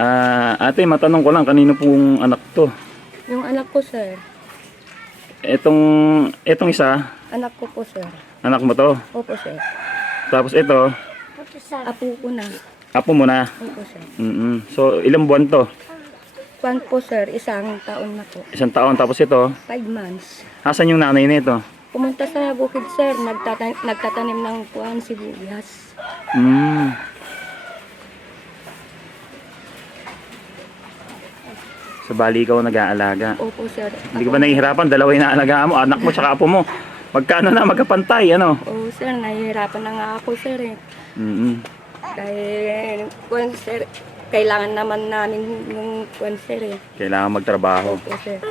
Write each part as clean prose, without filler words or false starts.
Ate, matanong ko lang, kanino pong anak to? Yung anak ko, sir. Etong isa, Anak ko po, sir. anak mo to. Opo, sir. Tapos ito, Apo ko na. apo mo na. Opo, sir. So, ilang buwan to? Kwan po, sir. Isang taon na po. 1 taon. Tapos ito, 5 months. asan yung nanay nito? Pumunta sa bukid, sir. Nagtatanim ng kuwan sibuyas. Hmm. So, bali ikaw nag-aalaga. Opo, sir. Hindi ka ba nahihirapan? Dalawa yung naalagaan mo, anak mo tsaka apo mo. Magkano na magkapantay, ano? Oo, sir. Nahihirapan na nga ako, sir. Dahil, kuwan, sir. Kailangan naman namin yung kuwan, sir. Kailangan magtrabaho. Opo, sir.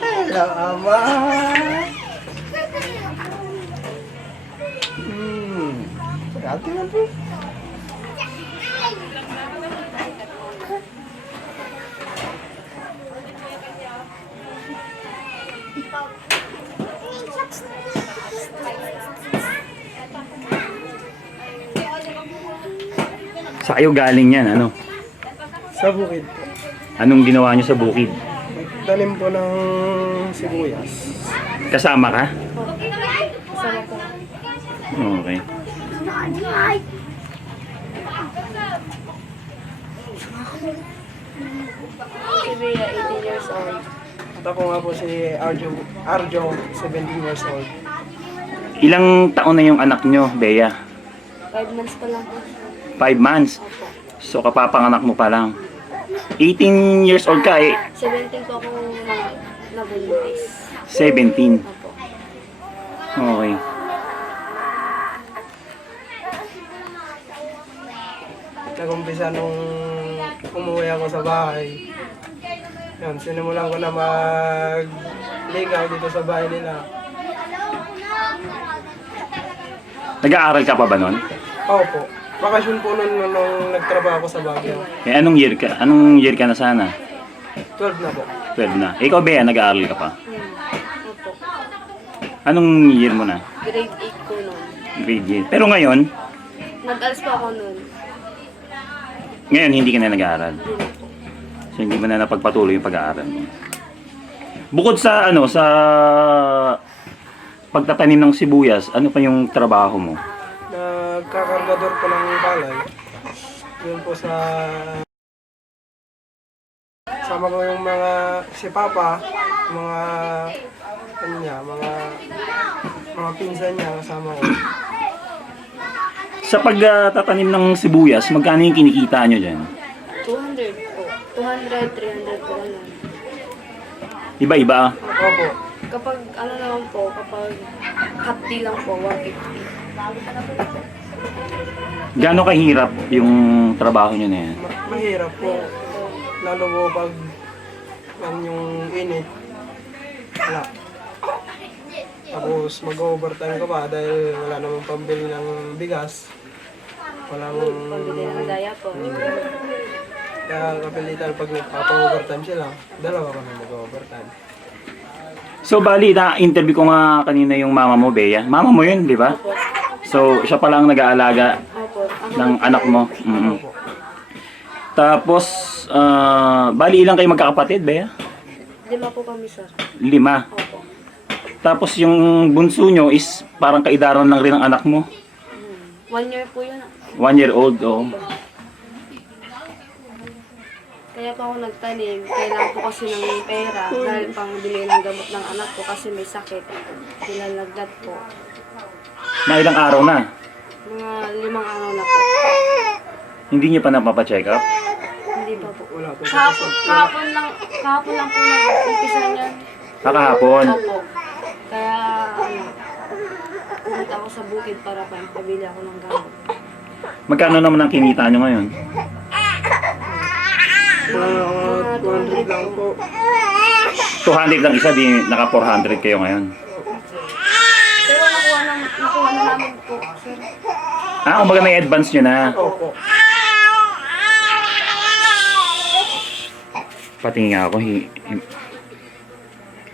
Hello, Ama. Ate na po. Sa kayo galing yan, ano? Sa bukid po. Anong ginawa nyo sa bukid? Tanim po ng sibuyas. Kasama ka? Kasama ko. Okay. Si Bea, 18 years old. At ako nga po si Arjo, 17 years old. Ilang taon na yung anak nyo, Bea? 5 months pa lang po. 5 months. So, kapapanganak mo pa lang. 18 years old ka eh. 17 po ako nabuntis. 17. Opo. Okay. Nag-umpisa nung umuwi ako sa bahay. Yan, sinimulan ko na mag-ligaw dito sa bahay nila. Nag-aaral ka pa ba nun? Opo. Bakasyon po nung nagtrabaho ako sa Baguio. Eh, anong year ka? Anong year ka na sana? 12 na po. 12 na. Ikaw, Bea, nag-aaral ka pa? Opo. Anong year mo na? Grade 8 po noon. Grade year. Pero ngayon, Nag-alas pa ako noon. ngayon hindi ka na nag-aaral. Hindi na po. So, hindi mo na napagpatuloy yung pag-aaral mo. Bukod sa, sa pagtatanim ng sibuyas, ano pa yung trabaho mo? Nagkakargador po ng palay. Yun po sa... Sama ko yung mga... Si Papa, mga... Ano niya, mga pinsan niya kasama ko. Sa pagtatanim ng sibuyas, magkano yung kinikita nyo dyan? 200 po. 200, 300 po lang. Iba-iba. Opo. Kapag ano naman po, kapag half day lang po, 150. Gaano kahirap yung trabaho nyo na yan? Mahirap po. Lalo po pag yung init. Wala. Tapos mag-overtime ka pa dahil wala namang pambili ng bigas. Walang... Pambili ng daya po. Kaya kapilitan pag nagpapa-overtime sila, dalawa kami mag-overtime. So, bali, na-interview ko nga kanina yung mama mo, Bea. Mama mo yun, di ba? Opo. So, siya pala ang nag-aalaga Opo. Ako ng anak mo. Mhm. Opo. Tapos, bali, ilang kayo magkakapatid, Bea? 5 po kami, sir. 5. Opo. Tapos, yung bunso nyo is parang kaidaran lang rin ng anak mo. 1 year po yun. 1 year old, oh. Kaya po ako nagtanim. Kailangan po kasi ng pera dahil pang bili ng gamot ng anak ko kasi may sakit. Pinalagdat po. Na ilang araw na. Mga 5 araw na po. Hindi nyo pa napapacheck up? Hindi pa po. Wala po. Kahapon lang po nag-umpisa niyan. Kakahapon. Opo. Kaya ano, pumunta ako sa bukid para pabili ako ng gamot. Magkano naman ang kinita nyo ngayon? Mga 200 lang po. 200 lang isa, di naka 400 kayo ngayon. Pero nakuha na namin po, sir. Kumbaga may advance nyo na. Opo. Patingin nga ako.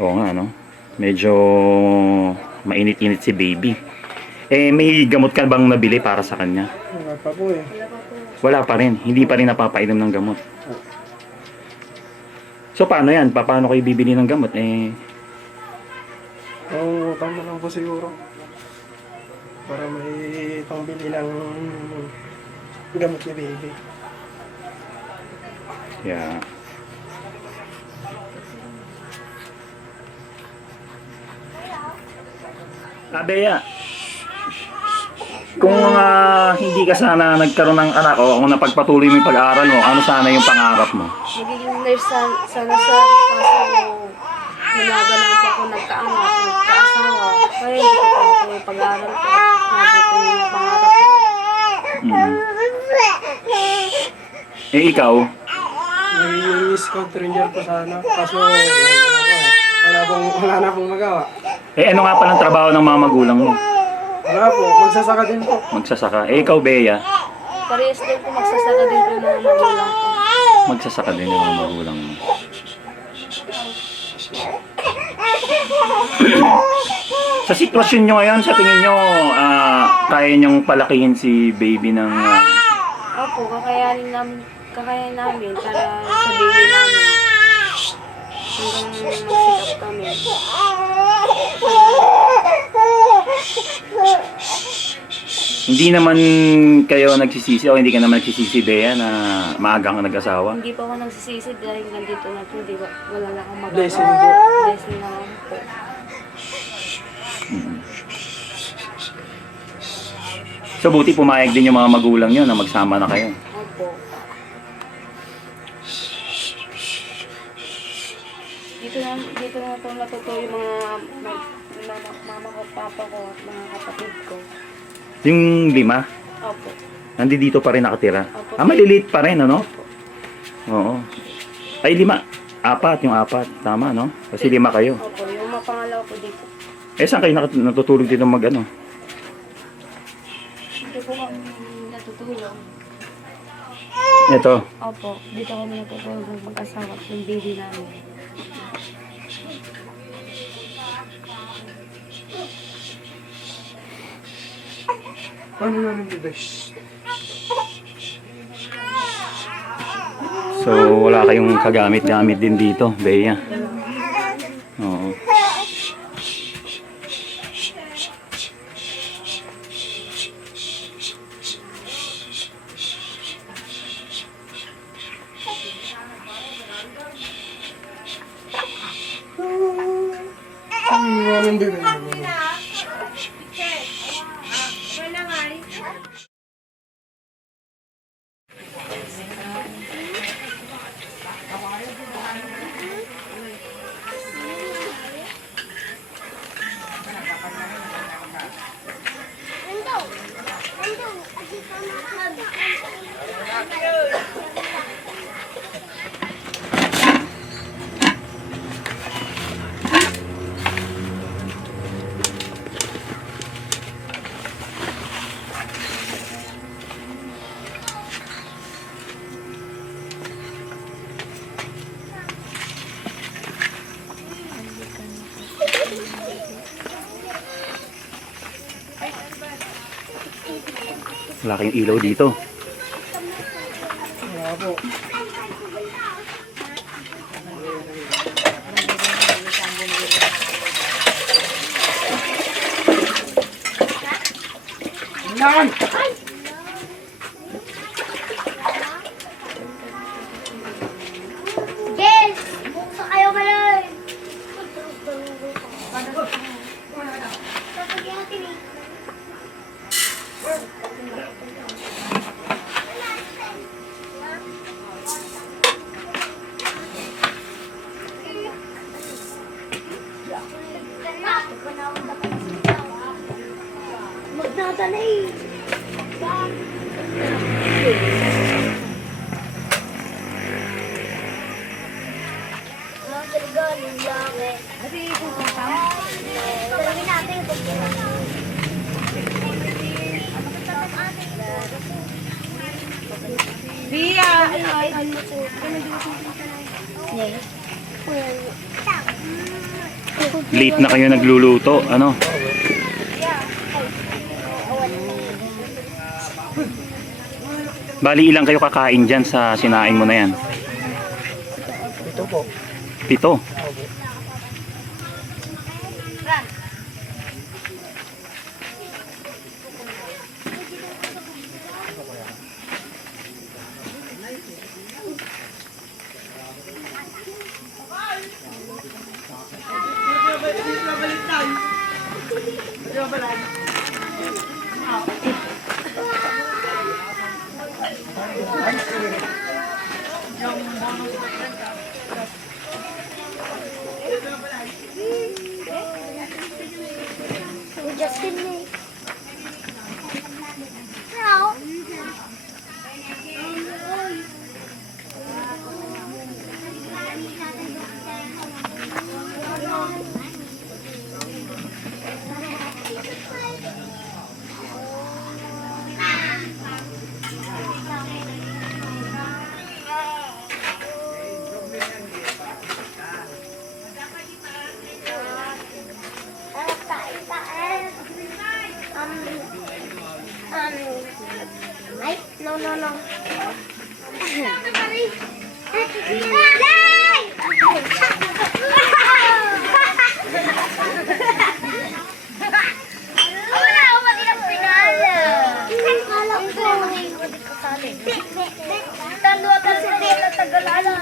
Oo nga, no? Medyo mainit-init si baby. May gamot ka bang nabili para sa kanya? Wala pa po eh. Wala pa po. Wala pa rin. Hindi pa rin napapainom ng gamot. So, paano yan? Paano kayo bibili ng gamot? Oo, tama lang po siguro. Para may pangbili ng gamot ni baby. Yeah. Bea, kung hindi ka sana nagkaroon ng anak o kung napagpatuloy mo yung pag-aaral mo, ano sana yung pangarap mo? Magiging nurse sana sa kaso nanaga lang po ako nagkaanak, nagkaasawa. Kaya hindi ko pa po yung pag-aaral ko. Nabuti yung pangarap ko. Ikaw, Naging scout ranger po sana. Kaso wala na pong magawa. ano nga palang trabaho ng mga magulang mo? Wala po, magsasaka din po. Magsasaka. Ikaw, Bea, Parehas din po magsasaka din po yung mga magulang ko. magsasaka din yung mga magulang mo. Sa sitwasyon nyo ngayon, sa tingin nyo, kaya nyong palakihin si baby ng... Opo, kakayanin namin para sa baby namin. Hanggang mag-sit up kami. Hindi naman kayo nagsisisi o hindi ka naman nagsisisi, Bea, na maaga kang nag-asawa? Hindi pa ako nagsisisi dahil nandito na po. Wala na akong magagawa. Blessing po. Blessing na ako po. So buti pumayag din yung mga magulang nyo na magsama na kayo. Opo. Dito na po natutuwa yung mga mama ko, papa ko, at mga kapatid ko. Yung 5, Opo. nandito pa rin nakatira. Opo. Maliliit pa rin, ano? Oo. Ay, 5. 4, yung 4. Tama, no? Kasi 5 kayo. Opo, yung mga pangalawa po dito. Saan kayo natutulog dito mag-ano? Dito po kami natutulog. Ito. Opo, dito kami natutulog ng mag-asawa at yung baby namin. Ano na rin dito? So, wala kayong kagamit-gamit din dito, Bea. Oo. Ano dito? Laki yung ilaw dito. Wala po. Nan! Yes! Buksa kayo ngayon! Tatagyan natin eh. Magdadala eh. Mga galing lang eh. Galawin natin ito. Bia! Late na kayo nagluluto, ano? Bali, ilang kayo kakain dyan sa sinaing mo na yan? Ito po. 7. Opo. Justin eh. Hello? Ay, no. Wala ako pati ng pinala. Alam ko. Tanduwa pa si Tita Tagalala.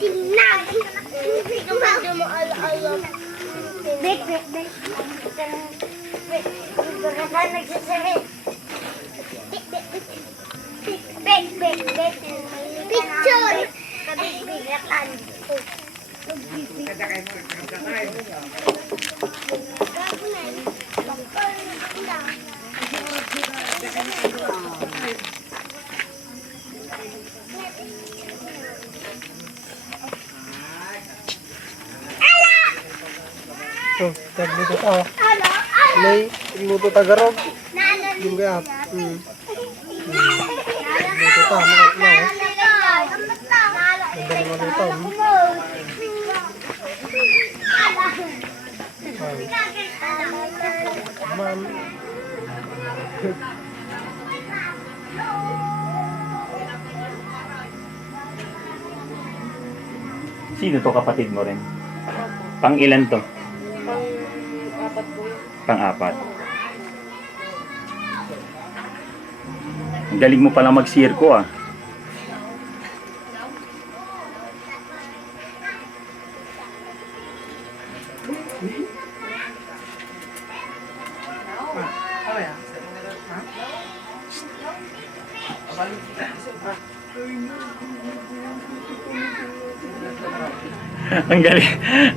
Tinag. Hindi ko medyo maalaala. Bek. Nagsasabi. Bek. Picture. Kabibigatan. Oh, tagluto ta. Lay, luto tagarog. Yung gayap. Luto ta, na. Madali maluto. Man. Sino to, kapatid mo rin? Pang ilan to? Pang-apat po yun. Pang-4. Ang galing mo pala mag-circo, ah.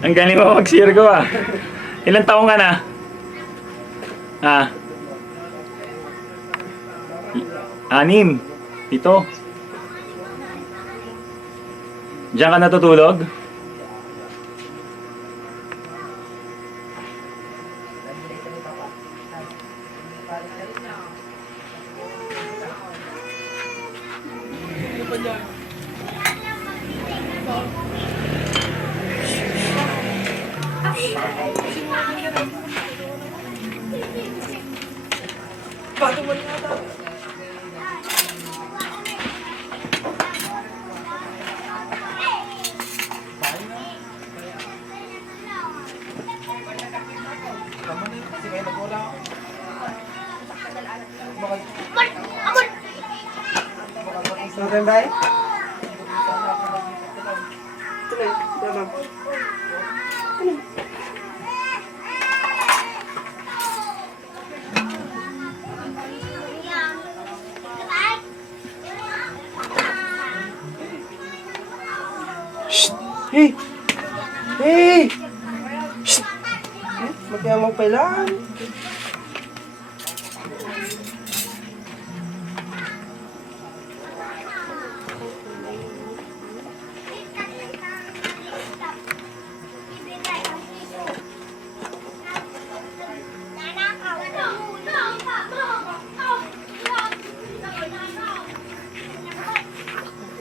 Ang galing mo mag-circo, ah. Ilang taong ka na? Ah. 6. 7. Diyan ka natutulog? Stand by. Tuloy, dalam. Shh! Hey! Hey! Shh! Magyamang pa lang.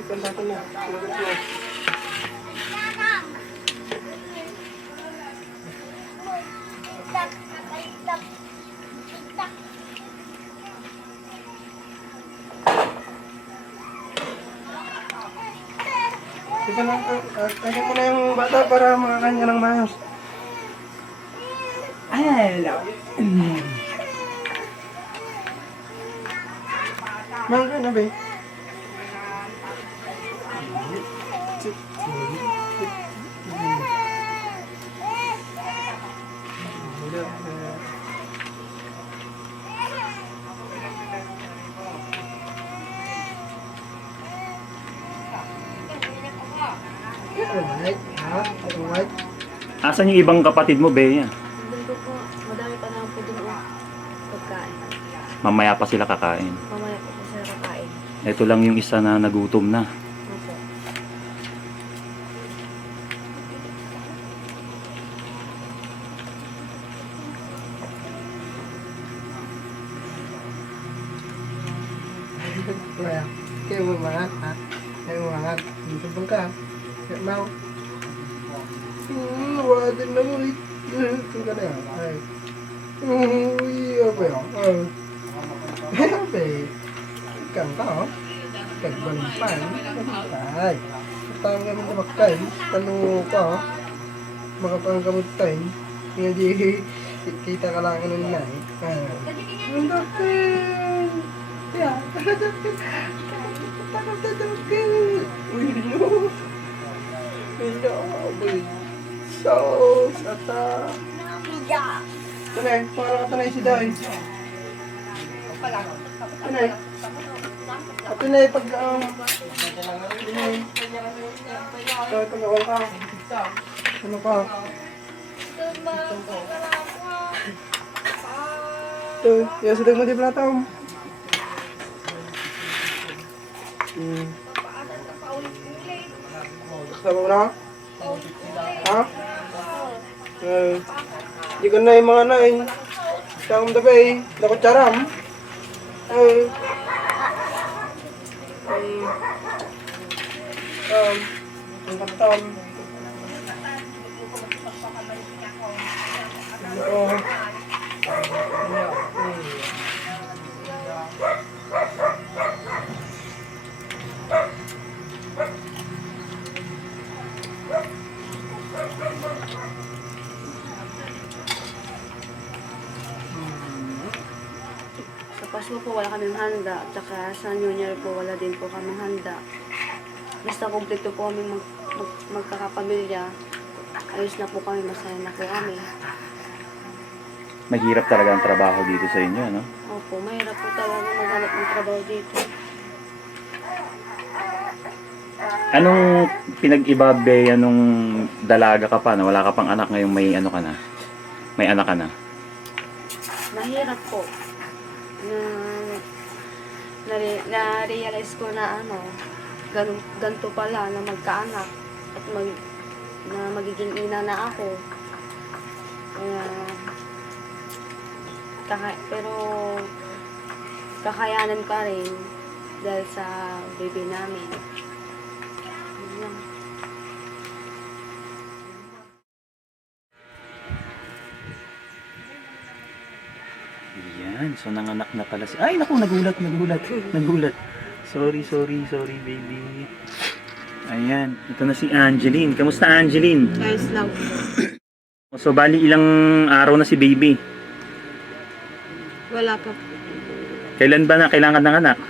Ikan natin na. Teka lang, tagyan mo na yung bata para makakanya ng maayos. Ay, hello. Mangga na, be. Alright, ha? Alright. Asan yung ibang kapatid mo, Bea? Doon po, madami pa naman po doon pagkain. Mamaya pa sila kakain. Mamaya po po sila kakain. Ito lang yung isa na nagutom na. Opo. Kaya, kayo mo mangat, ha? Kayo mo mangat. Dito bang ka? Kaya mau. Wadan na mo. Ito ka na yan. Ay. Uy, apa yan? Apa? Ikan ka, ha? Kagbanpan. Ay. Tawag kami na makay. Talo ka, ha? Makapangkamot tayo. Hindi kita ka lang ano na, eh. Ang dapat. Yeah. Uy, no. Hello, boy. So, sata. Tanay, pangalan ka tanay si Day. Tanay. Tanay, pag, Tanay. Tagawal ka. Ano ka? Ito, yung sudag mo di platong. Sama mo na? Ha? Di ka na yung mga na eh. Siyang dabi, dapat charam. Ang katam. Oo. Sa Pasko po wala kaming handa, at saka sa New Year po wala din po kaming handa. Basta kumpleto po kami magkakapamilya. Ayos na po kami, masaya na po kami. Mahirap talaga ang trabaho dito sa inyo, no? Opo, mahirap po talaga maghanap ng trabaho dito. Anong pinag-iba, Bea, nung dalaga ka pa, na wala ka pang anak, ngayon may ano ka na? May anak ka na? Mahirap po. Na-realize ko na ganito pala na magkaanak at na magiging ina na ako. Pero kakayanan pa rin dahil sa baby namin. Yun lang. Yan. Ayan, so nanganak na pala si... Ay, naku, nagulat. Sorry, baby. Ayan, ito na si Angeline. Kamusta, Angeline? Ayos lang po. So, bali ilang araw na si baby? Wala pa po. Kailan ba na kailangan ng anak?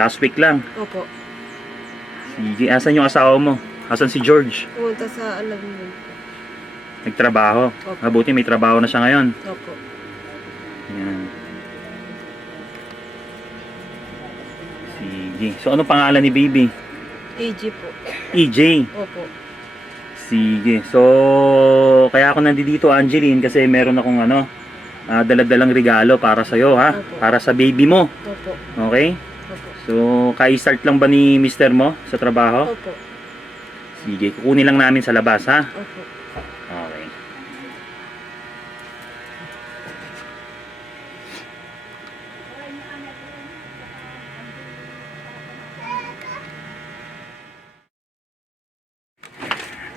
Last week lang. Opo. Sige, asan yung asawa mo? Asan si George? Pumunta sa alam mo. Nagtrabaho. Opo. Mabuti may trabaho na siya ngayon. Opo. Ayan. Sige. So, ano pangalan ni baby? AG po. EJ. Opo. Sige. So, kaya ako nandito, Angeline, kasi meron akong daladalang regalo para sa'yo, ha? Opo. Para sa baby mo. Opo. Okay? Opo. So, kai-start lang ba ni mister mo sa trabaho? Opo. Sige, kukunin lang namin sa labas, ha? Opo. Okay.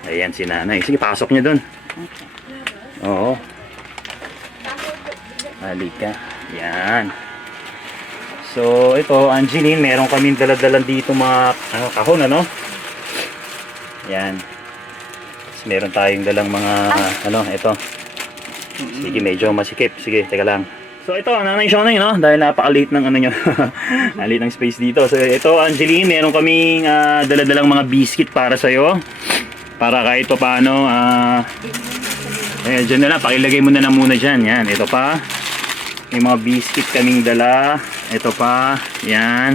Ayan si nanay. Sige, pasok niya dun. Oo. Halika. Yan. So, ito, Angeline, meron kaming daladalan dito mga kahon, ano? Yan. Tapos meron tayong dalang mga, ito. Sige, medyo masikip. Sige, teka lang. So, ito, nanay Shonay, no? Dahil napaka-late ng nyo. Late ng space dito. So, ito, Angeline, meron kaming daladalang mga biscuit para sa'yo. Para kahit pa paano, dyan na lang, pakilagay mo na lang muna dyan. Yan, ito pa. May mga biscuit kaming dala. Ito pa. Yan.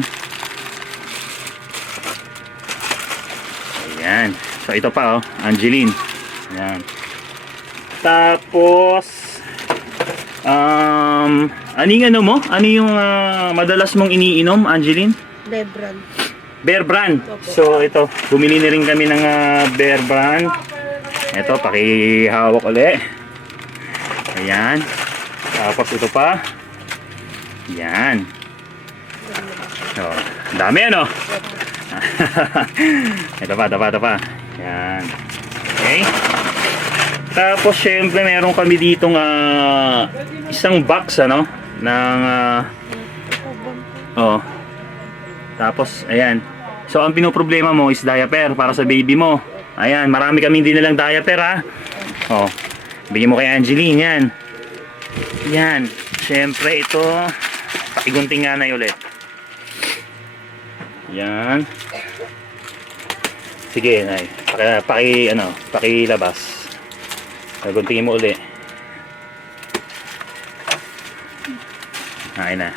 Ayan. So, ito pa, Angeline. Yan. Tapos, ano mo? Ano yung madalas mong iniinom, Angeline? Lebron. Bear Brand. Opo. So, ito. Bumili na rin kami ng Bear Brand. Ito, pakihawak uli. Ayan. Tapos ito pa. Yan. So, dami ano? ito pa. Yan. Okay. Tapos, syempre, meron kami ditong isang box, ng tapos, ayan. So, ang pinoproblema mo is diaper para sa baby mo. Ayan, marami kami din nalang diaper, ha. Bigyan mo kay Angeline, yan. Yan. Siyempre, ito. Pakigunting nga na ulit. Yan. Sige, nay. Pakilabas. Pakiguntingin mo ulit. Okay na.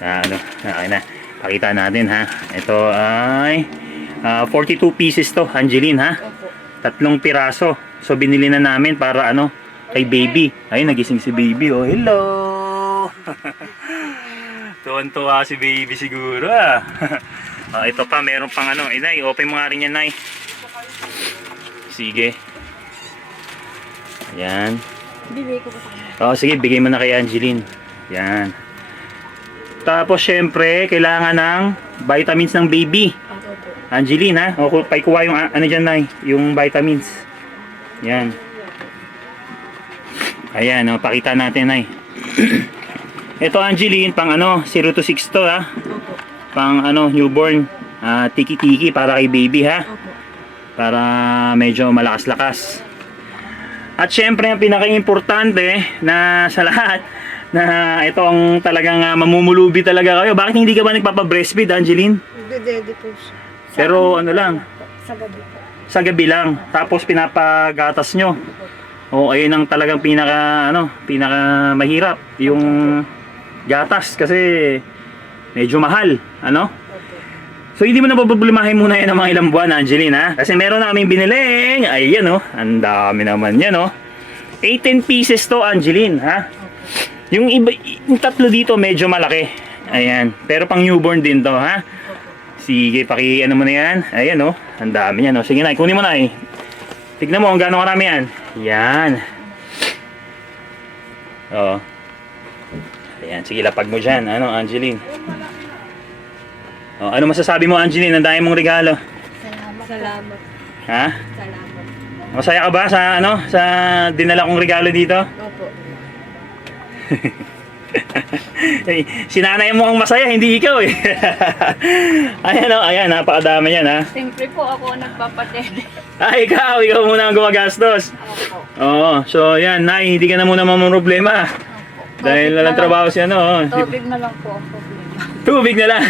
Okay na. Pakita natin, ha. Ito ay 42 pieces to, Angeline, ha. Opo. 3 piraso. So binili na namin para kay baby. Ay, nagising si baby, oh. Hello. Tuwan-tuwa si baby siguro, ah. Ito pa, meron pang Nay, open mo nga rin yan, Nay. Sige. Ayan. Bibigay ko pa sa kanya. Sige, bigay mo na kay Angeline. Yan. Tapos, syempre, kailangan ng vitamins ng baby. Opo. Angeline, ha? O, paikuha yung, dyan, Nay, yung vitamins. Yan. Ayan, pakita natin, Nay. Ito, Angeline, pang 0 to 6 to, ha? Opo. Pang, newborn. Tiki-tiki para kay baby, ha? Opo. Para medyo malakas-lakas. At syempre, ang pinaka-importante na sa lahat, na ito ang talagang mamumulubi talaga kayo. Bakit hindi ka ba nagpapa-breastfeed, Angeline? Dede po siya. Pero lang, Sa gabi po. sa gabi lang. Tapos pinapagatas nyo. O ayun ang talagang pinaka mahirap yung gatas kasi medyo mahal, So hindi mo na problemahin muna yan ng mga ilang buwan, Angeline, ha? Kasi meron na kaming biniling. Ayan, ang dami naman yan, 18 pieces to, Angeline, ha? Yung iba, yung 3 dito medyo malaki. Ayan, pero pang newborn din to, ha? Sige, mo na yan. Ayan, ang dami yan, Sige, Nay, kunin mo na, Tignan mo kung gaano karami yan. Yan. Ayan, sige, lapag mo dyan. Angeline? Ano masasabi mo, Angeline? Ang dami mong regalo. Salamat. Ha? Salamat. Masaya ka ba sa sa dinala kong regalo dito? Opo. Eh, sinanay mo ang masaya, hindi ikaw eh. Ayan o, ayan, napakadami yan ha. Siyempre po ako ang nagpapatede. Ikaw muna ang gumagastos. Opo. Oo, so yan, Nay, hindi ka na muna mamroblema. Dahil walang trabaho siya, no? Tubig na lang po ang problema. Tubig na lang.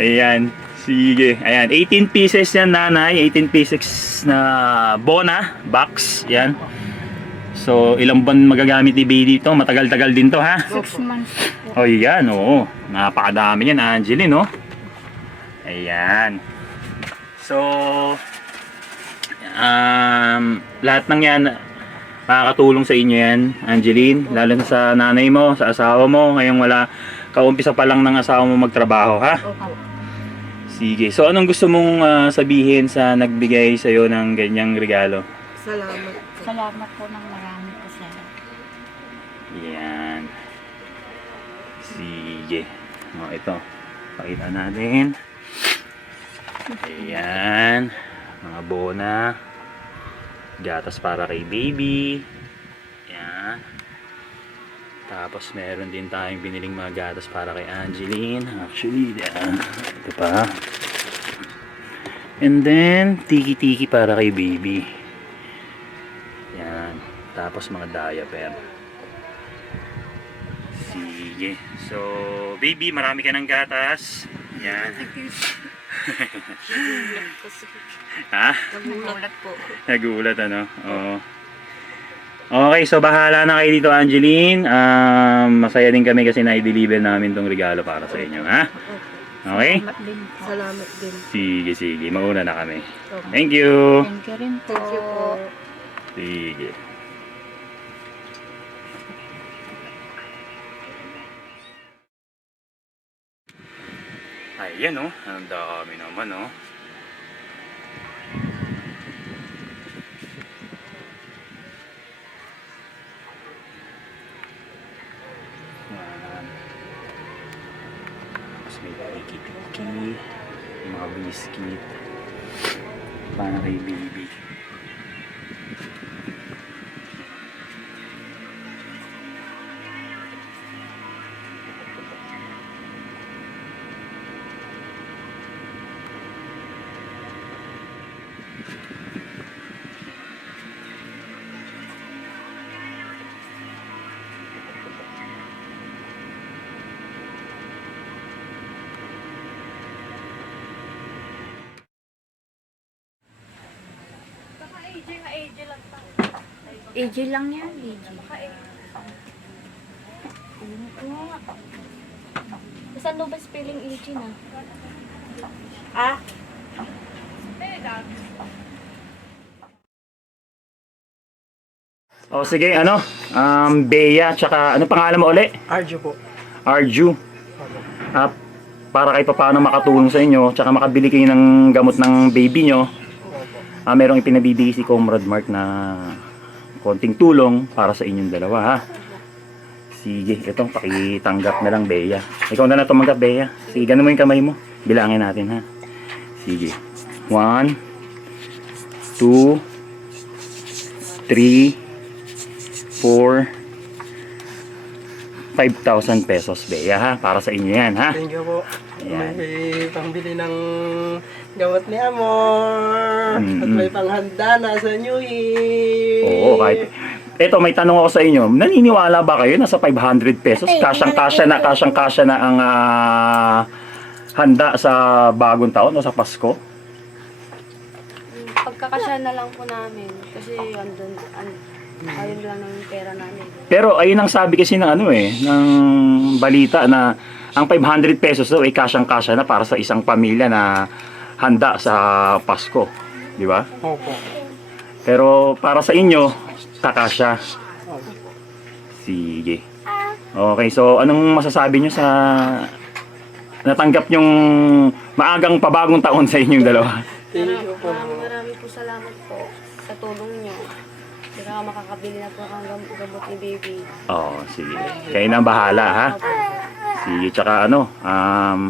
Ayan, sige. Ayan, 18 pieces yan, nanay. 18 pieces na bona, box. Yan. So, ilang buwan magagamit ni baby dito? Matagal-tagal din to, ha? 6 months po. Oh, yan, oo. Napakadami yan, Angeline, no? Ayan. So, lahat ng yan, makakatulong sa inyo yan, Angeline. Lalo na sa nanay mo, sa asawa mo. Ngayong wala, kaumpisa pa lang ng asawa mo magtrabaho, ha? Opo. Sige. So, anong gusto mong sabihin sa nagbigay sa'yo ng ganyang regalo? Salamat. Salamat po ng marami po sir. Yan. Sige. O, ito. Pakita natin. Ayan. Mga bona. Gatas para kay baby. Yan. Tapos meron din tayong biniling mga gatas para kay Angeline. Actually, ito pa. And then, tiki-tiki para kay baby. Yan. Tapos mga diaper. Sige. So, baby, marami ka ng gatas. Yan. Ha? Nagulat po. Nagulat, ano? Oo. Okay, so bahala na kayo dito, Angeline. Masaya din kami kasi na-deliver namin tong regalo para sa inyo, ha? Okay? Salamat din po. Salamat din. Sige, sige. Mauna na kami. Thank you. Thank you rin po. Thank you po. Sige. Ayan, oh. Ang dami naman, oh. Yan. Tapos may tiki-tiki, mga biscuit para kay baby. AJ lang yan, AJ. Saan daw ba spelling AJ na? Ah? O sige, ano? Bea, tsaka ano pangalan mo uli? Arjo po. Arju. Para kahit paano makatulong sa inyo, tsaka makabili kayo ng gamot ng baby nyo. Merong ipinabibigay si Comrade Mark na konting tulong para sa inyong dalawa, ha? Sige, ito, pakitanggap na lang, Bea. Ikaw na tumanggap, Bea. Sige, ganun mo yung kamay mo. Bilangin natin, ha? Sige. 1, 2, 3, 4, 5,000 pesos, Bea, ha? Para sa inyo yan, ha? Thank you po. Ayan. May pangbili ng gamot ni Amor. At may panghanda na sa New Year. Oo, kahit... Ito, may tanong ako sa inyo. Naniniwala ba kayo na sa 500 pesos, kasyang-kasya na ang handa sa bagong taon o sa Pasko? Pagkakasya na lang po namin. Kasi ayun lang ng pera namin. Pero ayun ang sabi kasi ng ng balita na ang 500 pesos daw ay kasyang-kasya na para sa isang pamilya na handa sa Pasko. Di ba? Opo. Pero para sa inyo, kakasya. Sige. Okay, so anong masasabi nyo sa natanggap yung maagang pabagong taon sa inyong dalawa? Thank you po. Maraming po salamat po sa tulong nyo. Kaya makakabili na po ang gamot ni baby. Oo, sige. Kayo na bahala, ha? Opo. Sige, tsaka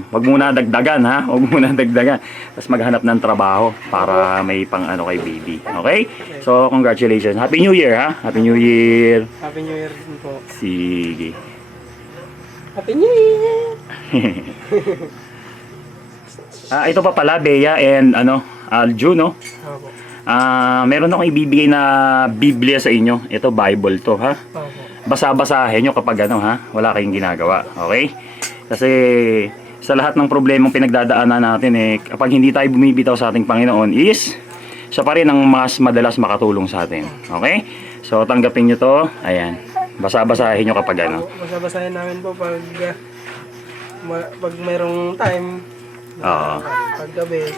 wag muna dagdagan ha. Wag muna dagdagan. Tapos maghanap ng trabaho para may pang kay baby. Okay? So, congratulations. Happy New Year ha. Happy New Year. Happy New Year din po. Sige. Happy New Year! Ito pa pala, Bea and Alju, no? Opo. Meron akong ibibigay na Biblia sa inyo. Ito, Bible to, ha? Opo. Basa-basahin nyo kapag wala kayong ginagawa. Okay? Kasi sa lahat ng problemang pinagdadaanan natin, kapag hindi tayo bumibitaw sa ating Panginoon is, siya pa rin ang mas madalas makatulong sa atin. Okay? So, tanggapin nyo to. Ayan. Basa-basahin nyo kapag Basabasahin namin po pag mayroong time. Oo. Pag gabi,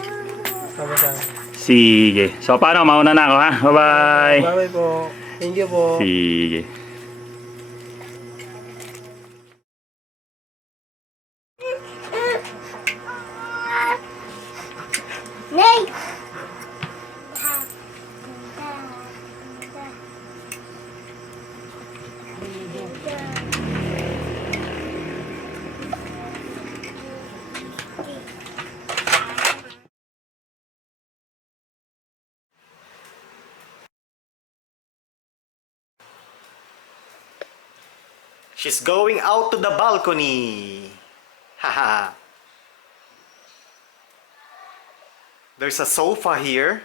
babasahin. Sige. So, paano? Mauna na ako, ha? Bye-bye. Bye-bye po. Thank you po. Sige. Nay! She's going out to the balcony. Haha. There's a sofa here.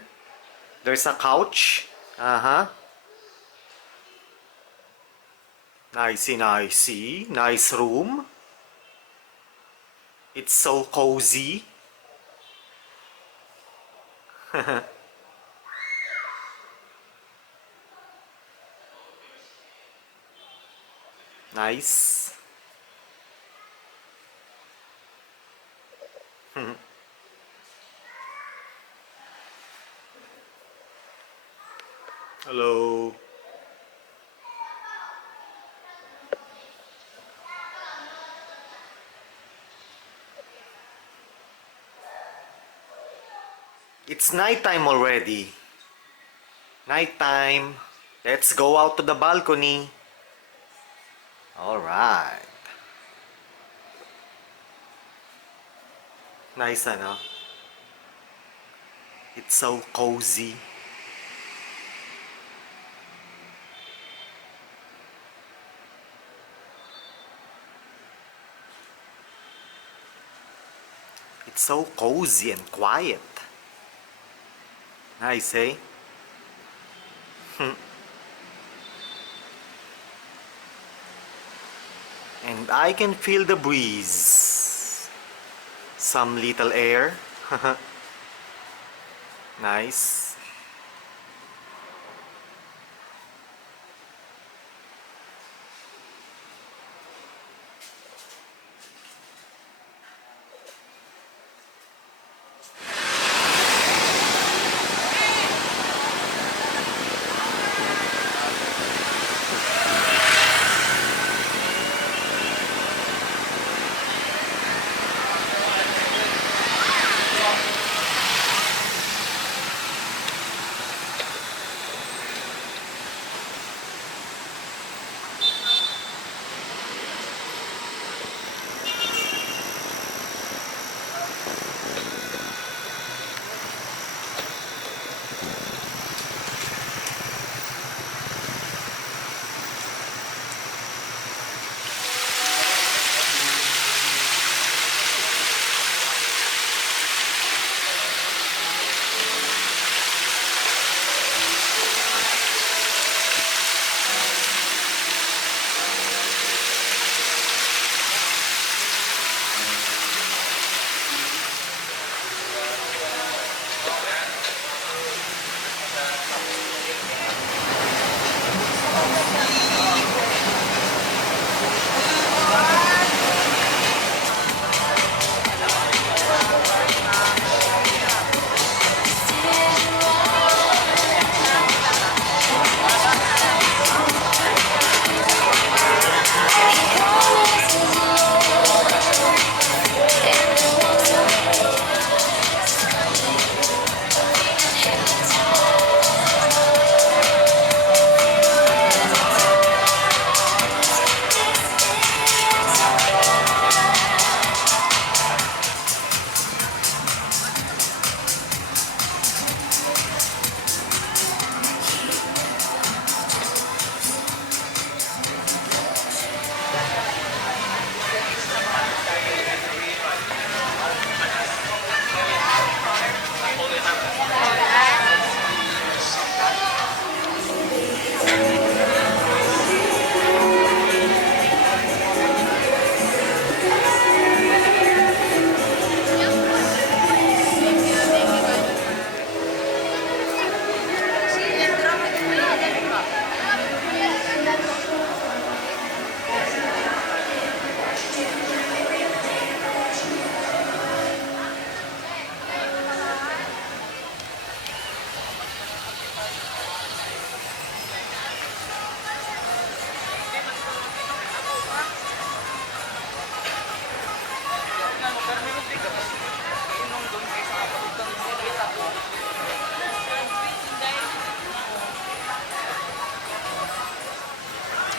There's a couch. Uh-huh. Nicey, nicey. Nice room. It's so cozy. Nice. Hello. It's nighttime already. Nighttime. Let's go out to the balcony. All right. Nice, ano? It's so cozy. It's so cozy and quiet. Nice, eh? And I can feel the breeze. Some little air. Nice.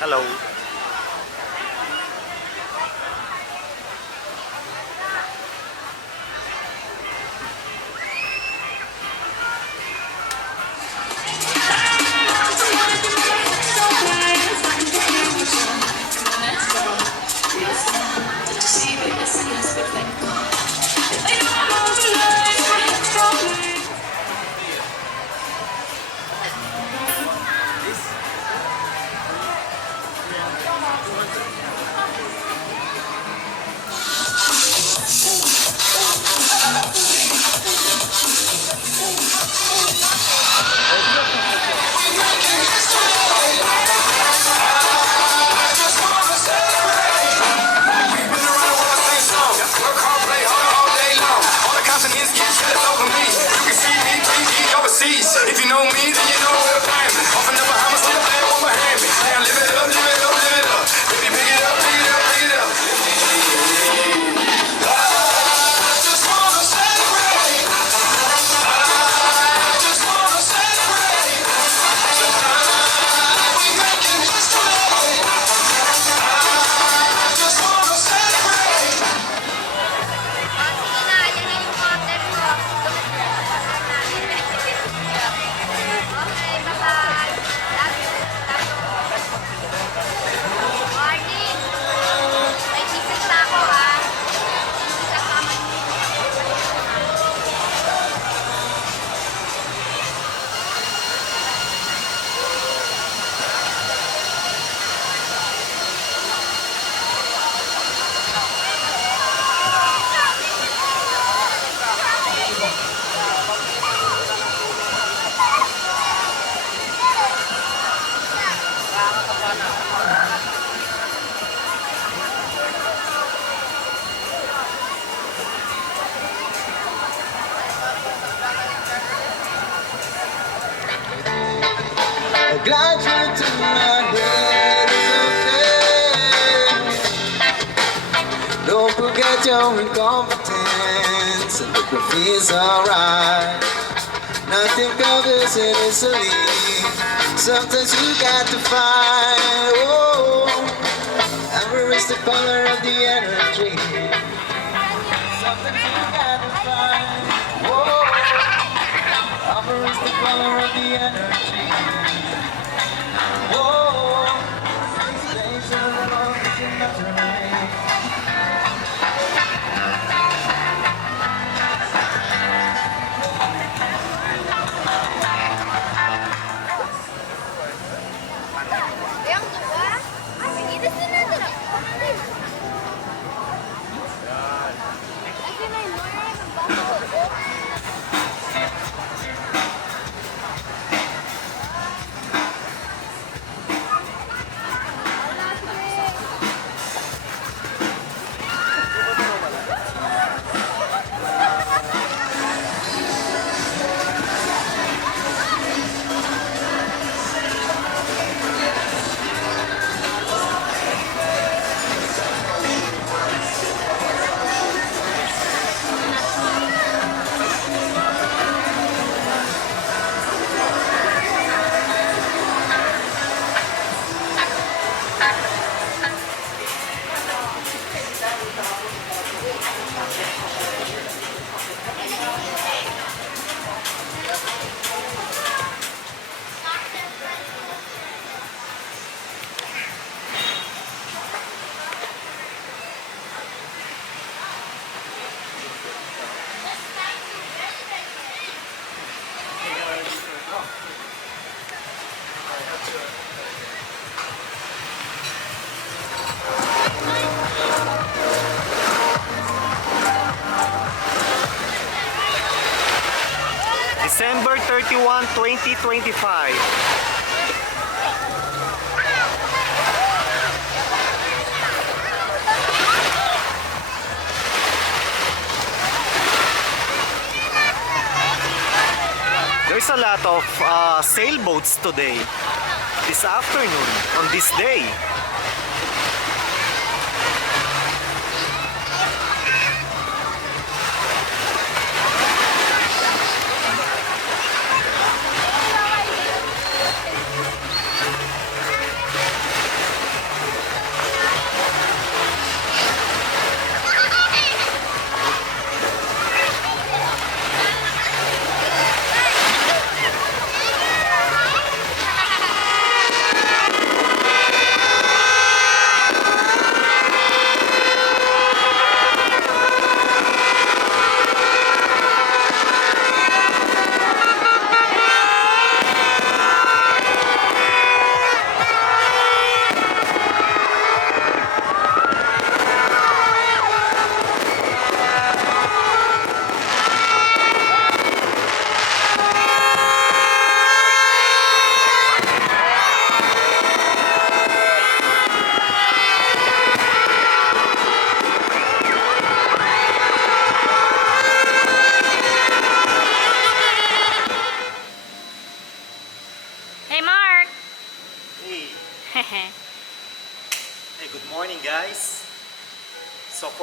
Hello. If you know me, then you know we're playing. Off in the Bahamas, like a player with my hand. Now live it up, live it up, live it up. Baby, pick it up, pick it up, pick it up. I just wanna celebrate. I just wanna celebrate. We making history. I just wanna celebrate. Sige na, yan na yung order ko. Okay, bye-bye. Love you. Love you. Morning. May kisig na ako, ha? Kasama niyo. Glide you to my head is okay. Don't forget your incompetence, and look what feels alright. Nothing covers it easily. Sometimes you got to find. Oh, amber is the color of the energy. Sometimes you got to find. Oh, amber is the color of the energy. Yang dua, itu sih nanti. Lagi main bola, nembak. December 31, 2025. There's a lot of sailboats today, this afternoon, on this day.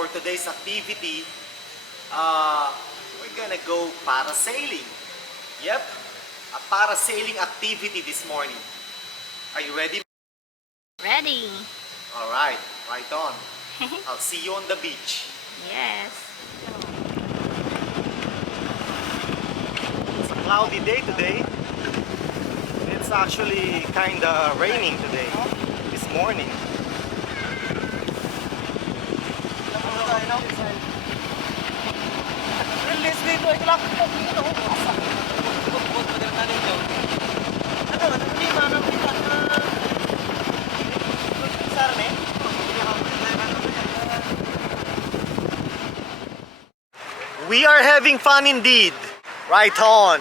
for today's activity, we're gonna go parasailing. Yep, a parasailing activity this morning. Are you ready? Ready? Alright, right on. I'll see you on the beach. Yes. It's a cloudy day today. It's actually kinda raining today, this morning. We are having fun indeed. Right on.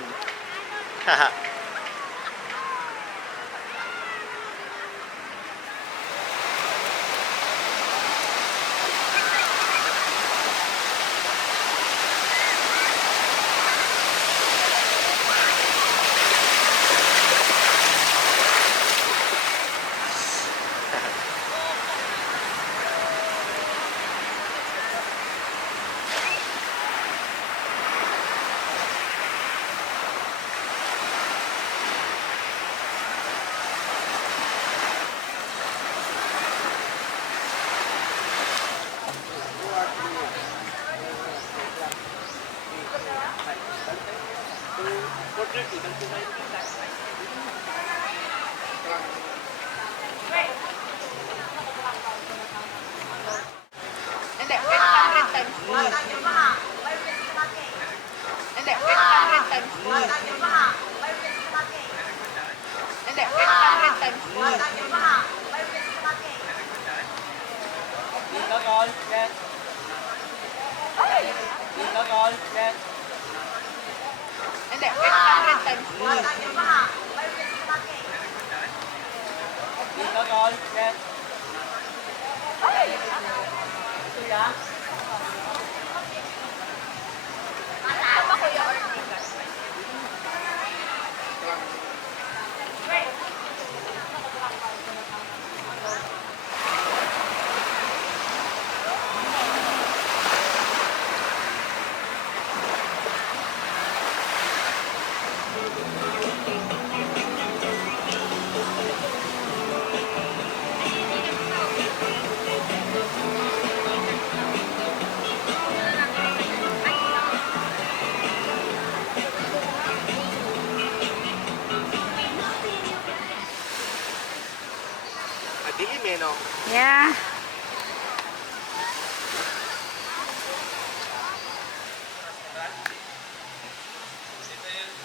Madilim eh, no? Yeah.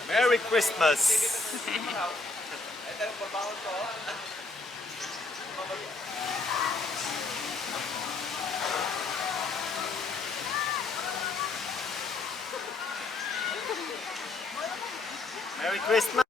Merry Christmas! Merry Christmas!